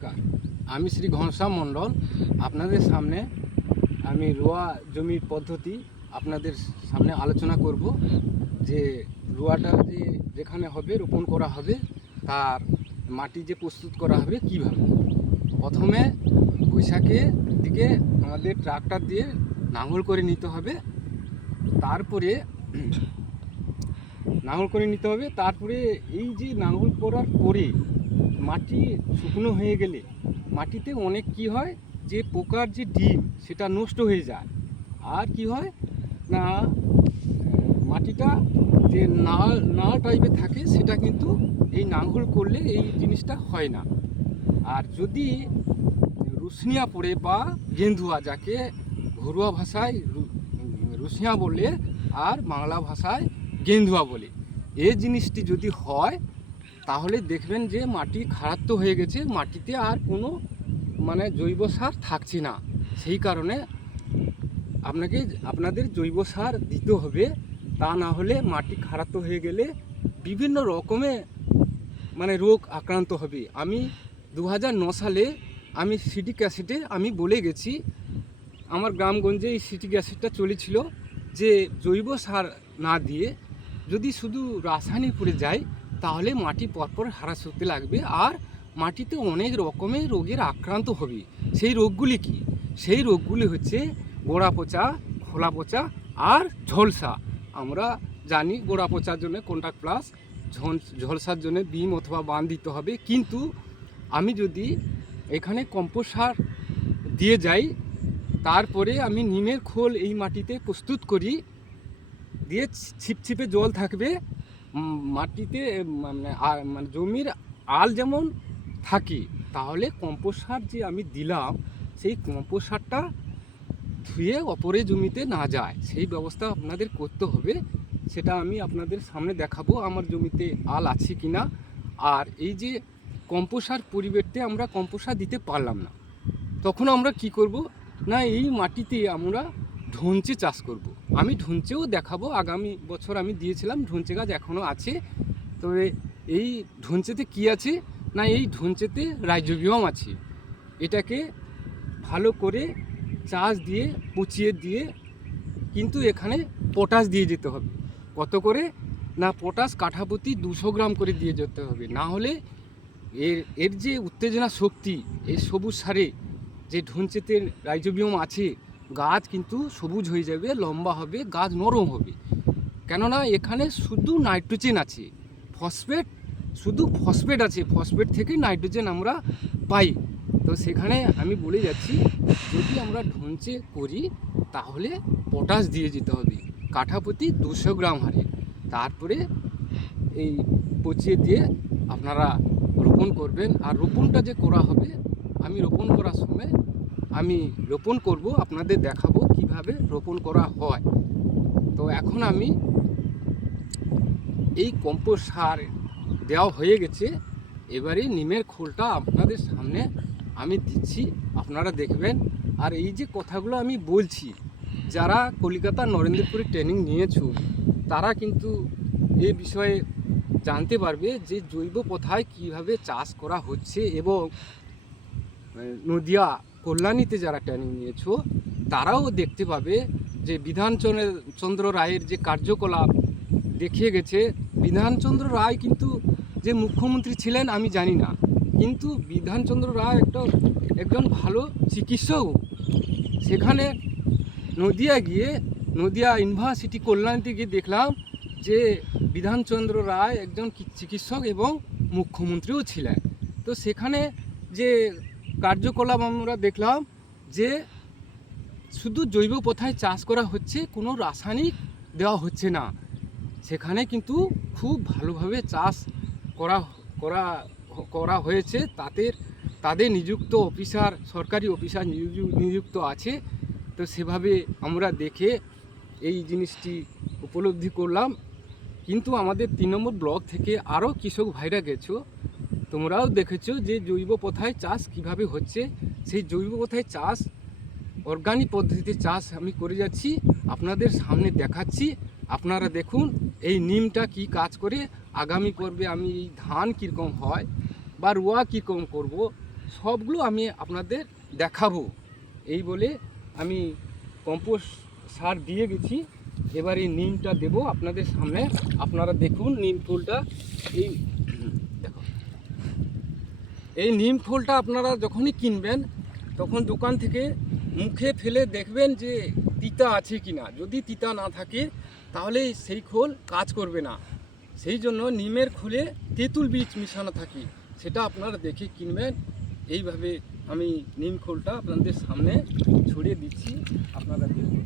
নমস্কার। আমি শ্রী ঘনশ্যাম মণ্ডল। আপনাদের সামনে আমি রোয়া জমির পদ্ধতি আপনাদের সামনে আলোচনা করব। যে রোয়াটা যে যেখানে হবে, রোপণ করা হবে, তার মাটি যে প্রস্তুত করা হবে, কীভাবে? প্রথমে বৈশাখের দিকে আমাদের ট্রাক্টর দিয়ে নাঙল করে নিতে হবে। তারপরে নাঙল করে নিতে হবে। তারপরে এই যে নাঙল করার পরে মাটি শুকনো হয়ে গেলে মাটিতে অনেক কি হয়? যে পোকার যে ডিম, সেটা নষ্ট হয়ে যায়। আর কি হয়? না মাটিটা যে নাল নাল টাইপের থাকে, সেটা কিন্তু এই নাঙ্গল করলে এই জিনিসটা হয় না। আর যদি রুসনিয়া পড়ে বা গেন্দুয়া যাকে ঘরোয়া ভাষায় রু- রুসিয়া বলে, আর বাংলা ভাষায় গেন্দুয়া বলে এই জিনিসটি যদি হয় তাহলে দেখবেন যে মাটি খারাপ তো হয়ে গেছে, মাটিতে আর কোনো মানে জৈব সার থাকছে না। সেই কারণে আপনাকে আপনাদের জৈব সার দিতে হবে, তা না হলে মাটি খারাপ হয়ে গেলে বিভিন্ন রকমের মানে রোগ আক্রান্ত হবে। আমি দু সালে আমি সিটিক অ্যাসিডে আমি বলে গেছি, আমার গ্রামগঞ্জে এই সিটিক অ্যাসিডটা চলেছিল যে জৈব সার না দিয়ে যদি শুধু রাসায়নিক পড়ে যায় তাহলে মাটি পরপর হারাস হতে লাগবে আর মাটিতে অনেক রকমের রোগের আক্রান্ত হবে। সেই রোগগুলি কি? সেই রোগগুলি হচ্ছে গোড়া পচা, খোলা পচা আর ঝলসা। আমরা জানি গোড়া পচার জন্য কন্ট্যাক্ট প্লাস ঝলসার জন্য বিম অথবা বান দিতে হবে। কিন্তু আমি যদি এখানে কম্পোস্ট সার দিয়ে যাই, তারপরে আমি নিমের খোল এই মাটিতে প্রস্তুত করি, দিয়ে ছিপছিপে জল থাকবে মাটিতে মানে মানে জমির আল যেমন থাকে, তাহলে কম্পোস্ট সার যে আমি দিলাম, সেই কম্পোস্ট সারটা ধুয়ে অপরে জমিতে না যায়, সেই ব্যবস্থা আপনাদের করতে হবে। সেটা আমি আপনাদের সামনে দেখাবো, আমার জমিতে আল আছে কি না আর এই যে কম্পোস্ট সার পরিবর্তে আমরা কম্পোস্ট সার দিতে পারলাম না, তখন আমরা কি করব? না, এই মাটিতে আমরা ঢঞ্চে চাষ করব। আমি ঢঞ্চেও দেখাবো, আগামী বছর আমি দিয়েছিলাম ঢঞ্চে গাছ এখনও আছে। তবে এই ঢঞ্চেতে কি আছে? না, এই ঢঞ্চেতে রাইজোবিয়াম আছে। এটাকে ভালো করে চাষ দিয়ে, পচিয়ে দিয়ে কিন্তু এখানে পটাশ দিয়ে যেতে হবে। কত করে? না, পটাশ কাঠাপতি দুশো গ্রাম করে দিয়ে যেতে হবে। না হলে এর এর যে উত্তেজনা শক্তি, এই সবুজ সারে যে ঢুঞ্চেতে রাইজোবিয়াম আছে গাছ কিন্তু সবুজ হয়ে যাবে, লম্বা হবে, গাছ নরম হবে। কেননা এখানে শুধু নাইট্রোজেন আছে, ফসফেট, শুধু ফসফেট আছে, ফসফেট থেকে নাইট্রোজেন আমরা পাই। তো সেখানে আমি বলে যাচ্ছি, যদি আমরা ঢুঞ্চে করি, তাহলে পটাশ দিয়ে যেতে হবে কাঠাপতি দুশো গ্রাম হারে। তারপরে এই পচিয়ে দিয়ে আপনারা রোপণ করবেন। আর রোপণটা যে করা হবে, আমি রোপণ করার সময় আমি রোপণ করব, আপনাদের দেখাবো কীভাবে রোপণ করা হয়। তো এখন আমি এই কম্পোস্ট সার দেওয়া হয়ে গেছে। এবারে নিমের খোলটা আপনাদের সামনে আমি দিচ্ছি, আপনারা দেখবেন। আর এই যে কথাগুলো আমি বলছি, যারা কলকাতা নরেন্দ্রপুরে ট্রেনিং নিয়েছো, তারা কিন্তু এ বিষয়ে জানতে পারবে যে জৈব পথায় কীভাবে চাষ করা হচ্ছে এবং নদিয়া কল্যাণীতে যারা ট্রেনিং নিয়েছো, তারাও দেখতে পাবে যে বিধানচন্দ্র চন্দ্র রায়ের যে কার্যকলাপ দেখিয়ে গেছে বিধানচন্দ্র রায় কিন্তু যে মুখ্যমন্ত্রী ছিলেন আমি জানি না, কিন্তু বিধানচন্দ্র রায় একটা, একজন ভালো চিকিৎসক। সেখানে নদিয়া গিয়ে, নদিয়া ইউনিভার্সিটি কল্যাণীতে গিয়ে দেখলাম যে বিধানচন্দ্র রায় একজন চিকিৎসক এবং মুখ্যমন্ত্রীও ছিলেন। তো সেখানে যে কার্যকলাপ আমরা দেখলাম যে শুধু জৈব পথায় চাষ করা হচ্ছে, কোনো রাসায়নিক দেওয়া হচ্ছে না। সেখানে কিন্তু খুব ভালোভাবে চাষ করা করা করা হয়েছে। তাদের তাদের নিযুক্ত অফিসার, সরকারি অফিসার নিযুক্ত আছে। তো সেভাবে আমরা দেখে এই জিনিসটি উপলব্ধি করলাম। কিন্তু আমাদের তিন নম্বর ব্লক থেকে আরও কৃষক ভাইরা গেছো। তোমরাও দেখেছ যে জৈব পথায় চাষ কীভাবে হচ্ছে। সেই জৈব পথায় চাষ অর্গানিক পদ্ধতিতে চাষ আমি করে যাচ্ছি, আপনাদের সামনে দেখাচ্ছি। আপনারা দেখুন, এই নিমটা কি কাজ করে। আগামী পর্বে আমি এই ধান কীরকম হয় বা রোয়া কীরকম করব, সবগুলো আমি আপনাদের দেখাবো। এই বলে আমি কম্পোস্ট সার দিয়ে গেছি। এবার এই নিমটা দেব আপনাদের সামনে। আপনারা দেখুন, নিম ফুলটা এই এই নিম ফুলটা আপনারা যখনই কিনবেন, তখন দোকান থেকে মুখে ফেলে দেখবেন যে তিতা আছে কি না যদি তিতা না থাকে, তাহলে সেই খোল কাজ করবে না। সেই জন্য নিমের খোলে তেঁতুল বীজ মিশানো থাকে, সেটা আপনারা দেখে কিনবেন। এইভাবে আমি নিম খোলটা আপনাদের সামনে ছড়িয়ে দিচ্ছি, আপনারা দেখুন।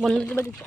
বন্ধুদের বাড়িতে